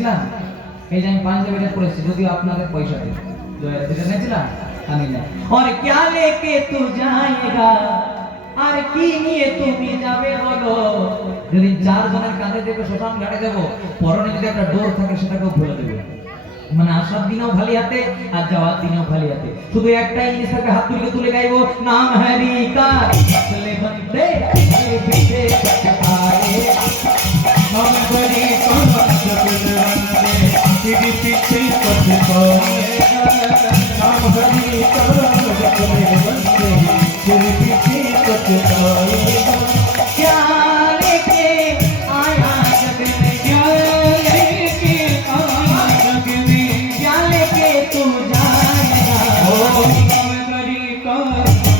এনেছিলাম, এই যে আমি পাঞ্জাবিটা পরেছি, যদিও আপনাদের পয়সা দিই, জয়ের যেটা এনেছিলাম আমি না। और क्या लेके तू जाएगा, আর কি নিয়ে তুমি যাবে বলো। যদি চারজনের কাঁধে দেবে শ্মশান ঘাটে দেবো, পরনে যদি একটা ডোর থাকে সেটাকেও খুলে দেবে। মানে আসার দিনেও খালি হাতে আর যাওয়ার দিনেও খালি হাতে। শুধু একটাই জিনিস থাকবে, হাত তুলে গাইবো, নাম হরি का चले बंदे ये पीछे आए, नाम हरि का चले बंदे ये पीछे आए, नाम हरि का चले बंदे ये पीछे आए। क्या लेके आया जग में, क्या लेके आया जग में, क्या लेके तू जाएगा, ओ नाम हरि का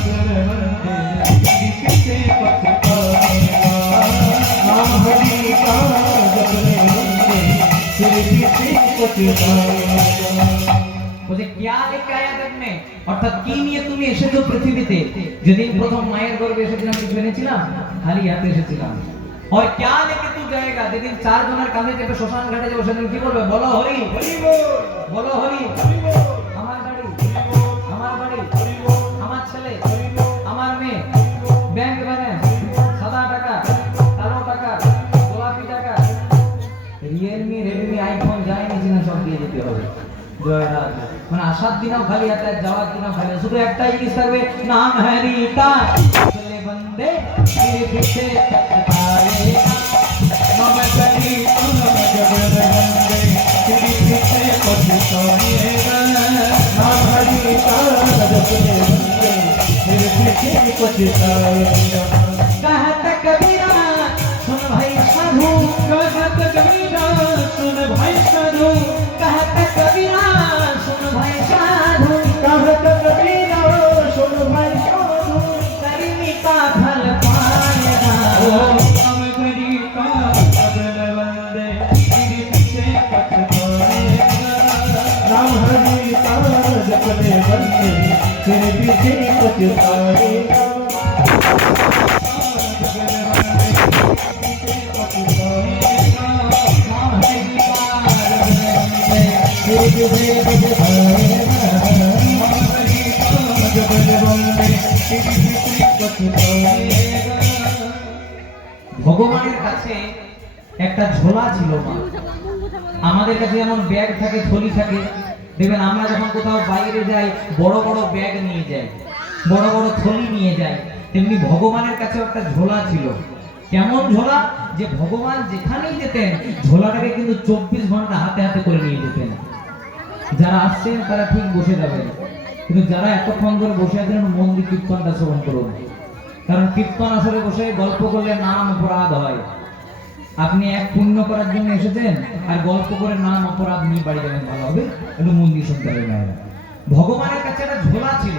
चले बंदे ये पीछे आएगा, नाम हरि का चले बंदे ये पीछे आएगा। বলে क्या लेके आया जग में, অর্থাৎ কি নিয়ে তুমি এসেছো পৃথিবীতে। যেদিন প্রথম মায়ের গর্ভে এসেছিলাম কিছু এনেছিলাম, খালি হাতে এসেছিলাম। और क्या लेके तू जाएगा, যেদিন চারজনের কাঁধে চেপে শ্মশান ঘাটে যাবো সেদিন কি বলবে, বলো হরি হরি বল, বলো হরি হরি বল। আমার গাড়ি, আমার বাড়ি, আমার ছেলে, আমার মেয়ে, ব্যাংক ব্যালেন্স, সাদা টাকা, কালো টাকা, গোলাপি টাকা, রিয়েলমি, রেডমি, আইফোন যাই নিয়েছিলাম সব দিয়ে যেতে হবে। জয় রাধে। মানে আসার দিনও খালি হাতে, যাওয়ার দিনও খালি, শুধু একটাই জিনিস থাকবে, নাম হরি का चले बंदे ये पीछे आए, नाम हरि का चले बंदे ये पीछे आएगा, नाम हरि का चले बंदे ये पीछे आएगा। कहत कबीरा सुन भाई साधु, कहत कबीरा सुन भाई साधु, कहत कबीरा सुन भाई साधु, कहत कबीरा सुन भाई साधु, करनी का फल पाएगा, नाम हरि का चले बंदे ये पीछे आएगा, नाम हरि का चले बंदे ये पीछे आएगा। ভগবানের কাছে একটা ঝোলা ছিল মা। আমাদের কাছে যেমন ব্যাগ থাকে, থলি থাকে, দেখবেন আমরা যখন কোথাও বাইরে যাই বড় বড় ব্যাগ নিয়ে যাই, বড় বড় থলি নিয়ে যাই, তেমনি ভগবানের কাছে একটা ঝোলা ছিল। কেমন ঝোলা, যে ভগবান যেখানেই যেতেন ঝোলাটাকে কিন্তু 24 ঘন্টা হাতে হাতে করে নিয়ে যেতেন। যারা আসছেন তারা ঠিক বসে যাবেন, কিন্তু যারা এতক্ষণ ধরে বসে আছেন মন্দির কীর্তনটা শ্রবণ করুন, কারণ কীর্তন আসলে বসে গল্প করলে নাম অপরাধ হয়। আপনি এক পুণ্য করার জন্য এসেছেন আর গল্প করে নাম অপরাধ নিয়ে বাড়ি যাবেন, ভালো হবে একটু মন্দির শুনতে হবে না। ভগবানের কাছে একটা ঝোলা ছিল।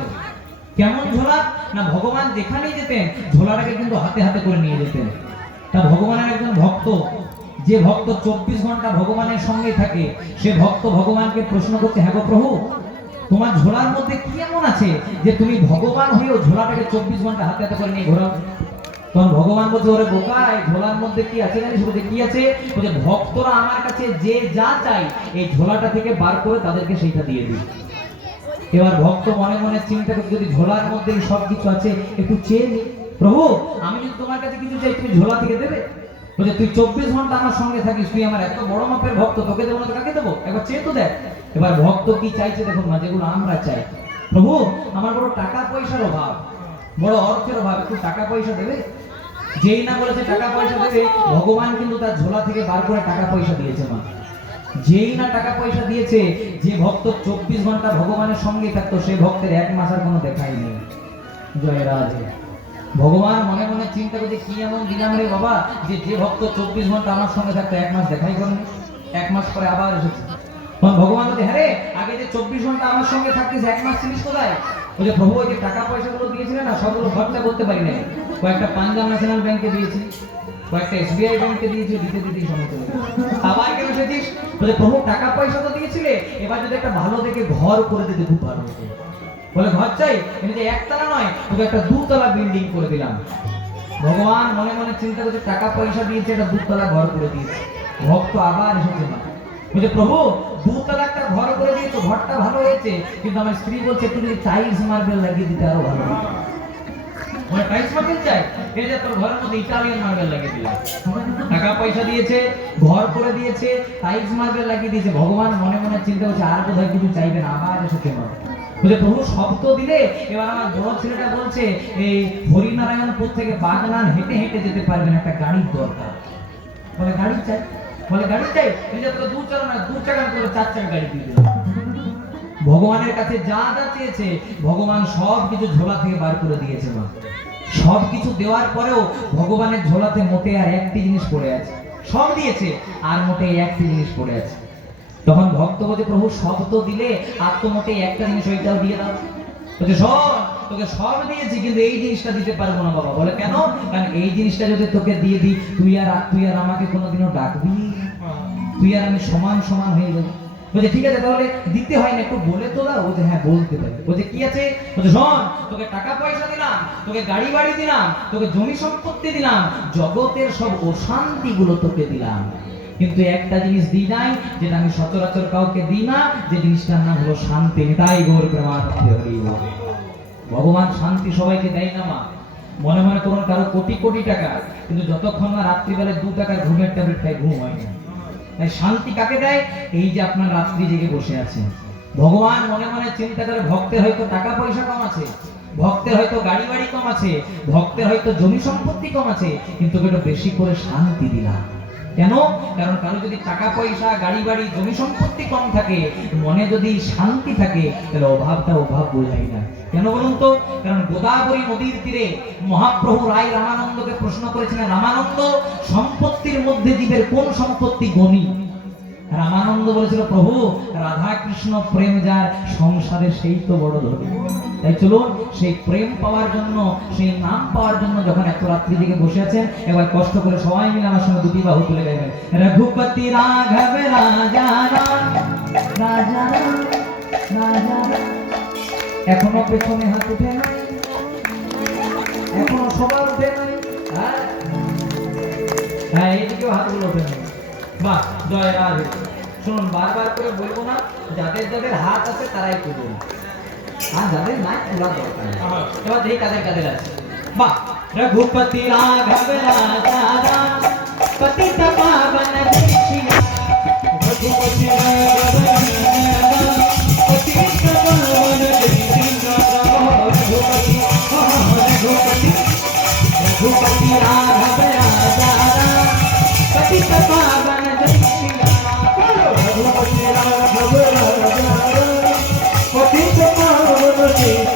কেমন ঝোলা না, ভগবান যেখানেই যেতেন ঝোলাটাকে কিন্তু হাতে হাতে করে নিয়ে যেতেন। তা ভগবানের একজন ভক্ত, যে ভক্ত 24 ঘন্টা ভগবানের সঙ্গে থাকে, সে ভক্ত ভগবানকে প্রশ্ন করছে, হ্যাঁ গো প্রভু, তোমার ঝোলার মধ্যে কি এমন আছে যে তুমি ভগবান হয়েও ঝোলাটাকে 24 ঘন্টা হাতে হাতে করে নিয়ে ঘোরাও। তখন ভগবান বলছে, ওরে বোকা, এই ঝোলার মধ্যে কি আছে জানিস? বলছে কি আছে? বলছে ভক্তরা আমার কাছে যে যা চাই এই ঝোলাটা থেকে বার করে তাদেরকে সেইটা দিয়ে দিই। এবার ভক্ত মনে মনে চিন্তা করে, যদি ঝোলার মধ্যে সব কিছু আছে একটু চেয়ে নি, প্রভু আমি যদি তোমার কাছে কিছু চাই তুমি ঝোলা থেকে দেবে? বলছে তুই 24 ঘন্টা আমার সঙ্গে থাকিস, তুই আমার এত বড় মাপের ভক্ত, তোকে দেবো না তো কাকে দেবো? একবার চেয়ে তো দেখ। এবার ভক্ত কি চাইছে দেখুন না, যেগুলো আমরা চাই, প্রভু আমার বড় টাকা পয়সার অভাব, বড় অর্থের অভাব, একটু টাকা পয়সা দেবে। যেই না বলেছে টাকা পয়সা দেবে, ভগবান কিন্তু তার ঝোলা থেকে বার করে টাকা পয়সা দিয়েছে মা। যেই না টাকা পয়সা দিয়েছে, যে ভক্ত 24 ঘন্টা ভগবানের সঙ্গে থাকতো সে ভক্তের 1 মাস আর কোনো দেখাই নেই। জয় রাধে। ভগবান মনে মনে চিন্তা করছে, কি এমন দিলাম রে বাবা যে যে ভক্ত 24 ঘন্টা আমার সঙ্গে থাকতো 1 মাস দেখাই করেনি। 1 মাস পরে আবার এসেছে। তখন ভগবান বলছে, হ্যাঁ রে, আগে যে 24 ঘন্টা আমার সঙ্গে থাকতিস 1 মাস ছিলিস কোথায়? বলছে প্রভু ওই যে টাকা পয়সাগুলো দিয়েছিলেন না, সবগুলো খরচা করতে পারি নাই। কয়েকটা পাঞ্জাব ন্যাশনাল ব্যাংকে দিয়েছি, কয়েকটা এসবিআই ব্যাংকে দিয়েছি, দিতেই সমস্ত। আবার কেন এসেছিস? বলে প্রভু টাকা পয়সা তো দিয়েছিলে, এবার যদি একটা ভালো দেখে ঘর করে দিতে খুব ভালো হতো। বলে ঘর চাই, এটা যে একতলা নয়, তোকে একটা 2 তলা বিল্ডিং করে দিলাম। ভগবান মনে মনে চিন্তা করছে, টাকা পয়সা দিয়েছে, একটা 2 তলা ঘর করে দিয়েছে। ভক্ত আবার এসেছে না, বলছে প্রভু দুতলা একটা ঘর করে দিয়েছো, ঘরটা ভালো হয়েছে, কিন্তু আমার স্ত্রী বলছে একটু যদি টাইলস মার্বেল লাগিয়ে দিতে আরো ভালো হতো। মানে টাইলস মার্বেল চাই, এই যে তোর ঘরের মধ্যে ইটালিয়ান মার্বেল লাগিয়ে দিলাম, টাকা পয়সা দিয়েছে, ঘর করে দিয়েছে, টাইলস মার্বেল লাগিয়ে দিয়েছে, ভগবান মনে মনে চিন্তা করছে আর বোধহয় কিছু চাইবে না, আবার এসে কেমন বলছে প্রভু সব তো দিলে, এবার আমার বড় ছেলেটা বলছে এই হরিনারায়ণপুর থেকে বাগনান হেঁটে হেঁটে যেতে পারবেন, একটা গাড়ির দরকার। বলে গাড়ি চাই, বলে গাড়ি চাই, এই যে তোর দু চাকা করে 4 চাকা গাড়ি দিয়ে দিল। ভগবানের কাছে যা যা চেয়েছে ভগবান সব কিছু ঝোলা থেকে বার করে দিয়েছে। মা সব কিছু দেওয়ার পরেও ভগবানের ঝোলাতে মোটে আর একটি জিনিস পড়ে আছে, সব দিয়েছে আর মোটে একটি জিনিস পড়ে আছে। তখন ভক্ত বলছে প্রভু সব তো দিলে, আর তো মোটে একটা জিনিস ওইটাও দিয়ে দাও। বলছে সব তোকে সব দিয়েছি, কিন্তু এই জিনিসটা দিতে পারবো না বাবা। বলে কেন? কারণ এই জিনিসটা যদি তোকে দিয়ে দিই, তুই আর আমাকে কোনোদিনও ডাকবি, তুই আর আমি সমান সমান হয়ে যাবো। বলছে ঠিক আছে তাহলে দিতে হয় না, একটু বলে তো দাও। বলছে হ্যাঁ বলতে পারি। বলছে কি আছে? বলছে শোন, তোকে টাকা পয়সা দিলাম, তোকে গাড়ি বাড়ি দিলাম, তোকে জমি সম্পত্তি দিলাম, জগতের সব অশান্তি গুলো তোকে দিলাম, কিন্তু একটা জিনিস দিই নাই, যেটা আমি সচরাচর কাউকে দিই না, যে জিনিসটার নাম হলো শান্তি। তাই গৌর প্রেমানন্দে হরি বল। ভগবান শান্তি সবাইকে দেয় না মা। মনে মনে করুন কারো কোটি কোটি টাকা, কিন্তু যতক্ষণ না রাত্রিবেলায় 2 টাকার ঘুমের ট্যাবলেট খাই ঘুম হয় না। তাই শান্তি কাকে দেয়? এই যে আপনার রাত্রি জেগে বসে আছেন। ভগবান মনে মনে চিন্তা করে ভক্তের হয়তো টাকা পয়সা কম আছে, ভক্তের হয়তো গাড়ি বাড়ি কম আছে, ভক্তের হয়তো জমি সম্পত্তি কম আছে, কিন্তু একটু বেশি করে শান্তি দিলাম। কেন? কারণ কারো যদি টাকা পয়সা গাড়ি বাড়ি জমি সম্পত্তি কম থাকে, মনে যদি শান্তি থাকে, তাহলে অভাবটা অভাব বোঝাই না। কেন বলুন তো? কারণ গোদাবরী নদীর তীরে মহাপ্রভু রায় রামানন্দকে প্রশ্ন করেছিলেন, রামানন্দ সম্পত্তির মধ্যে জীবের কোন সম্পত্তি গণি? রামানন্দ বলেছিল প্রভু রাধা কৃষ্ণ প্রেম যার সংসারে সেই তো বড় ধনী। তাই চলুন সেই প্রেম পাওয়ার জন্য, সেই নাম পাওয়ার জন্য যখন এত রাত্রি দিকে বসে আছেন, এবার কষ্ট করে সবাই মিলে আমার সঙ্গে দুটি বাহু তুলে গাইবেন, রঘুপতি রাঘব রাজা রাজা রাজা। এখনো পেছনে হাত উঠে নাই, এখনো সবার উঠে নাই। হ্যাঁ এইদিকেও হাতগুলো ওঠে নাই। বাহ, জয় রাধে। শুনুন বারবার করে বলবো না, যাদের যাদের হাত আছে তারাই করুন, আর যাদের নাই তোলা দরকার। এবার দেখি কাদের কাদের আছে। বাহ, রঘুপতি রাঘব রাজা রাম, পতিত পাবন দেশিয়া, রঘুপতি রাঘব রাজা রাম, পতিত পাবন দেশিয়া, রঘুপতি रघुपति राघव राजा राम, पतित पावन देशिया, रघुपति राघव राजा राम, पतित पावन देशिया।